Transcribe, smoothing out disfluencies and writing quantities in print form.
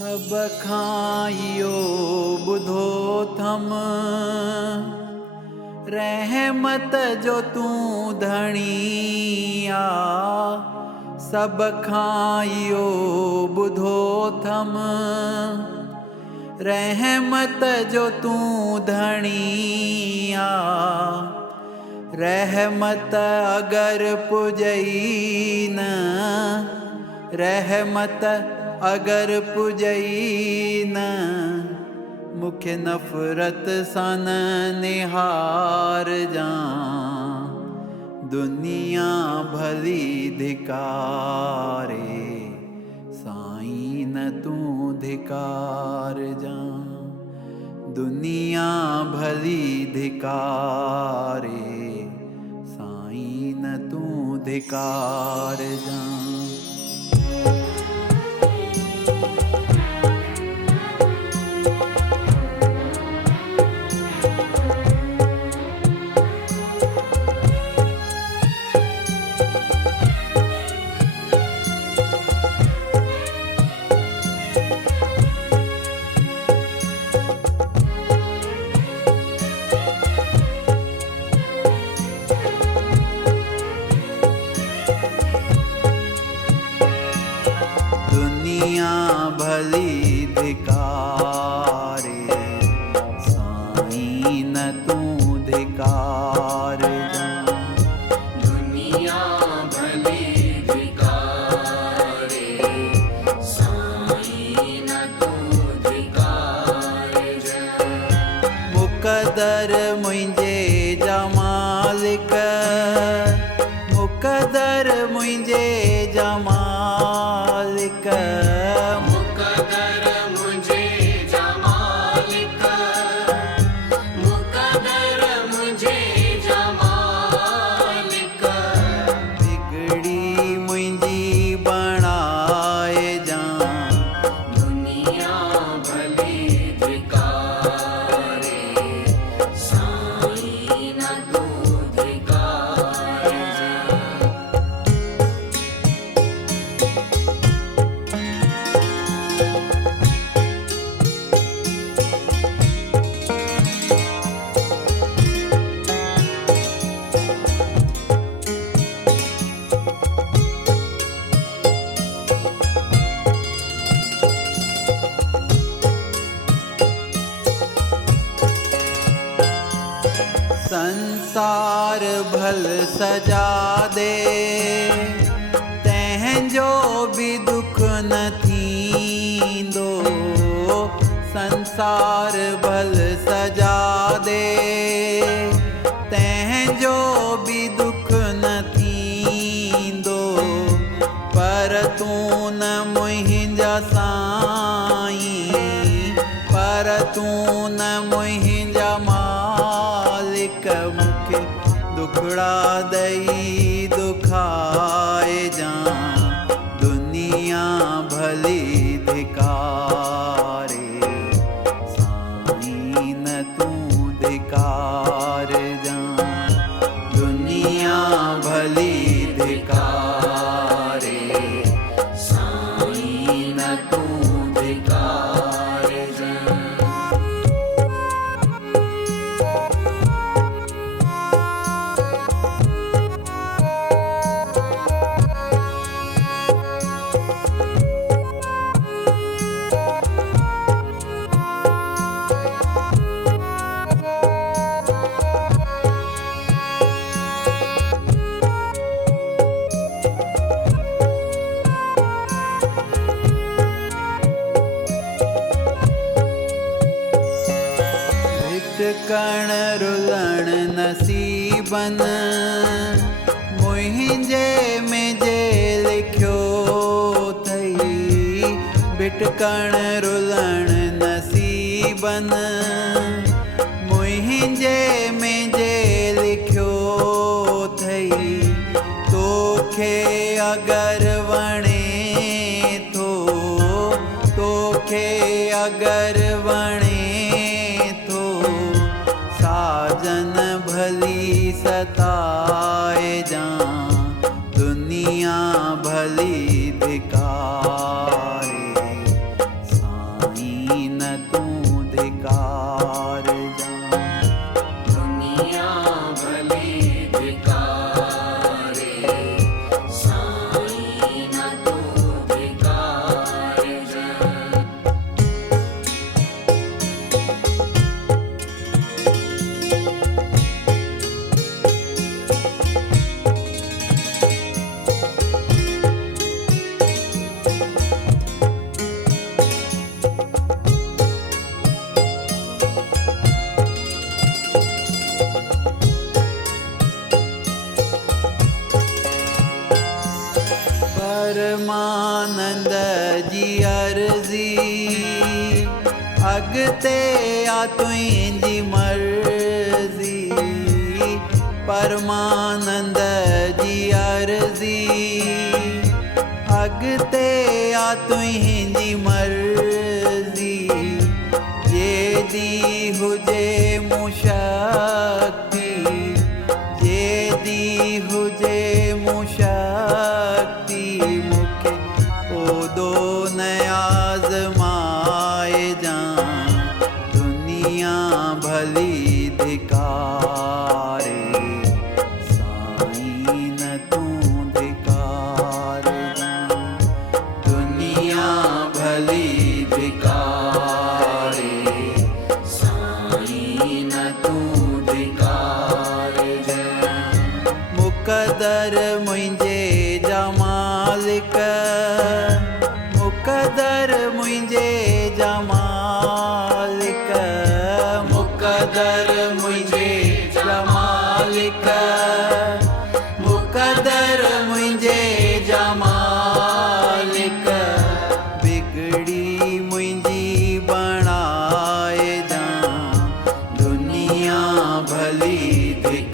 सब खाइयो बुधो थम, रहमत जो तू धणिया। सब खाइयो बुधो थम, रहमत जो तू धणिया। रहमत अगर पुजई न, रहमत अगर पुजई न, मुख्य नफरत सन निहार जा। दुनिया भली धिकारे, साईं न तू धिकार जा। दुनिया भली धिकारे, साईं न तू धिकार जा। दुनिया भली धिकारे, साईं न तू धिकार जा। दुनिया भली धिकारे, साईं न तू धिकार जा। मुक़दर मुंहिंजे जा मालिक, मुक़दर मुंहिंजे जा मालिक। मुक़दर मुझे जा मालिक, मुक़दर मुझे जा मालिक। बिगड़ी मुंहिंजी बणाए जा। दुनिया भली धिकारे, साईं न तू धिकार जा। संसार भल सजा दे, तंहिंजो भी दुख न थींदो। संसार भल सजा दे, तंहिंजो भी दुख न थींदो। पर तू न मुंहिंजा साईं, पर तू न मुंहिंजा मालिक। मुखे दुखड़ा दई दुखाए जा। दुनिया भली धिकारे, साईं न तू धिकार जा। दुनिया भली धिकारे, साईं न तू धिकार जा। कण रुलण नसीबन, मुंहिंजे में जे लिखियो थई। बिटकण रुलण नसीबन, मुंहिंजे में जे लिखियो थई। तोखे अगर वणे थो, तोखे अगर वणे थो, साजन भली सताए जा। दुनिया भली धिकारे, अर्जी अगते आ तुझी मर्जी परमानंद जी अर्जी अगते आ तुझी मर्जी जे दी हुजे मुशक्ति जे दी हुजे मुशक्ति मुखे ओदो न आज़माए जां दुनिया भली धिकारे साईं न तूं धिकार जां दुनिया भली धिकारे साईं न तूं धिकार जां मुक़दर मुंहिंजे जा मालिक मुक़दर मुंहिंजे जा मालिक मुक़दर मुंहिंजे जा मालिक मुक़दर मुंहिंजे जा मालिक बिगड़ी मुंहिंजी बणाए जां दुनिया भली धिकारे